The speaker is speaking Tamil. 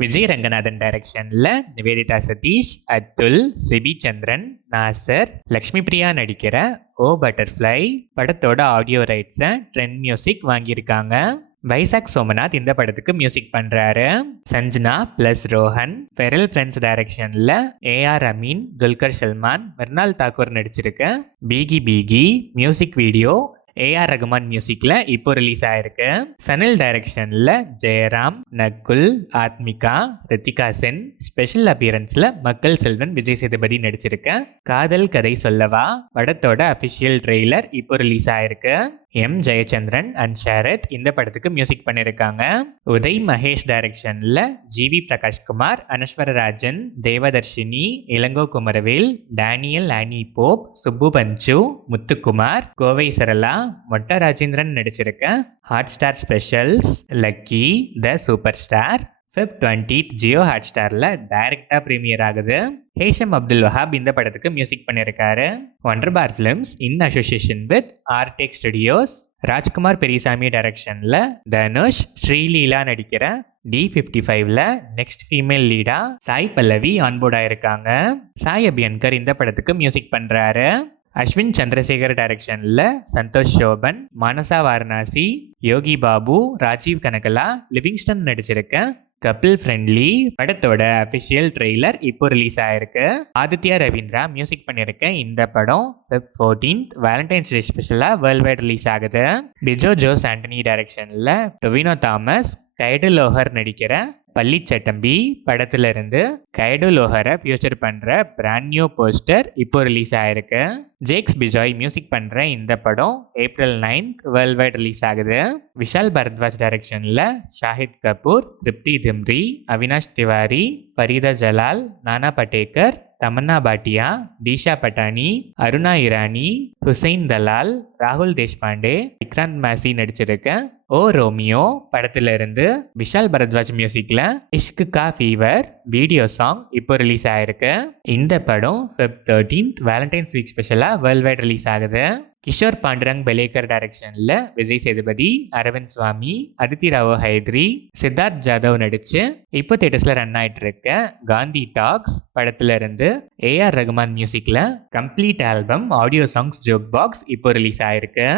விஜய் ரங்கநாதன் டைரக்ஷன்ல நிவேதிதா சதீஷ், அத்துல், சிபி சந்திரன், நாசர், லக்ஷ்மி பிரியா நடிக்கிற ஓ பட்டர்ஃப்ளை படத்தோட ஆடியோ ரைட்ஸை ட்ரெண்ட் மியூசிக் வாங்கியிருக்காங்க. வைசாக் சோமநாத் இந்த படத்துக்கு மியூசிக் பண்றாரு. சஞ்சனா பிளஸ் ரோஹன், பெரல் ஃப்ரெண்ட்ஸ் டைரக்ஷன்ல ஏஆர் அமீன், துல்கர் சல்மான், மிர்னால் தாக்கூர் நடிச்சிருக்க பீகி பீகி மியூசிக் வீடியோ ஏஆர் ரகுமான் மியூசிக்ல இப்போ ரிலீஸ் ஆயிருக்கு. சனில் டைரக்ஷன்ல ஜெயராம், நக்குல், ஆத்மிகா, ரித்திகா சென் ஸ்பெஷல் அப்பியரன்ஸ்ல மக்கள் செல்வன், விஜய் சேதுபதி நடிச்சிருக்க காதல் கதை சொல்லவா படத்தோட அபிஷியல் ட்ரெய்லர் இப்போ ரிலீஸ் ஆயிருக்கு. எம் ஜெயச்சந்திரன் அண்ட் ஷரத் இந்த படத்துக்கு மியூசிக் பண்ணியிருக்காங்க. உதய் மகேஷ் டைரக்ஷன்ல GV Prakash Kumar, Anaswara Rajan, Devadarshini, Ilango Kumaravel, Daniel Annie Pope, Subbu Panchu, Muthukumar, Kovai Sarala, Motta Rajendran நடிச்சிருக்க Hotstar specials lucky the superstar Feb 20th Jio ஹாட் ஸ்டாரில் டைரக்டாக ப்ரீமியர் ஆகுது. ஹேஷம் அப்துல் வஹாப் இந்த படத்துக்கு மியூசிக் பண்ணியிருக்காரு. Wunderbar films in association with Artek studios, Rajkumar Periyasamy டைரக்ஷனில் தனுஷ், ஸ்ரீலீலா நடிக்கிற D55ல நெக்ஸ்ட் ஃபீமேல் லீடா சாய் பல்லவி ஆன்போர்ட் ஆயிருக்காங்க. சாய் அபியன்கர் இந்த படத்துக்கு மியூசிக் பண்ணுறாரு. அஸ்வின் சந்திரசேகர் டைரக்ஷன்ல சந்தோஷ் சோபன், மானசா வாரணாசி, யோகி பாபு, ராஜீவ் கனகலா, லிவிங்ஸ்டன் நடிச்சிருக்க கப்பிள் ஃப்ரெண்ட்லி படத்தோட அபிஷியல் ட்ரெய்லர் இப்போ ரிலீஸ் ஆயிருக்கு. ஆதித்யா ரவீந்திரா மியூசிக் பண்ணியிருக்க இந்த படம் Feb 14th வேலண்டைன்ஸ் டே ஸ்பெஷலா வேர்ல்ட் வைட் ரிலீஸ் ஆகுது. டிஜோ ஜோஸ் ஆண்டனி டைரக்ஷன்ல டொவினோ தாமஸ், கைடு லோஹர் நடிக்கிற பள்ளி சட்டம்பி படத்துல இருந்து கைடு லோஹரை ஃபியூச்சர் பண்ற பிராண்ட் நியூ போஸ்டர் இப்போ ரிலீஸ் ஆயிருக்கு. ஜேக்ஸ் பிஜாய் மியூசிக் பண்ற இந்த படம் April 9th world wide release ஆகுது. விஷால் பரத்வாஜ் டைரக்ஷன்ல ஷாஹித் கபூர், திருப்தி திம்ரி, அவினாஷ் திவாரி, ஃபரீதா ஜலால், நானா பட்டேக்கர், தமன்னா பாட்டியா, தீஷா பட்டானி, அருணா இரானி, ஹுசைன் தலால், ராகுல் தேஷ்பாண்டே, விக்ராந்த் மாசி நடிச்சிருக்க ஓ ரோமியோ படத்துல இருந்து விஷால் பரத்வாஜ் மியூசிக்ல இஷ்க் கா ஃபீவர் வீடியோ சாங் இப்போ ரிலீஸ் ஆயிருக்கு. இந்த படம் Feb 13th வேலண்டைன்ஸ் வீக் ஸ்பெஷலா வேர்ல்ட் வைட் ரிலீஸ் ஆகுது. கிஷோர் பாண்டுரங் பெலேக்கர் டைரக்ஷன்ல விஜய் சேதுபதி, அரவிந்த் சுவாமி, அதித்தி ராவோ ஹைத்ரி, சித்தார்த் ஜாதவ் நடிச்சு இப்போ தியேட்டர்ஸ்ல ரன் ஆயிட்டு இருக்க காந்தி டாக்ஸ் படத்துல இருந்து ஏஆர் ரகுமான் மியூசிக்ல complete album audio songs joke box இப்போ ரிலீஸ் ஆயிருக்கு.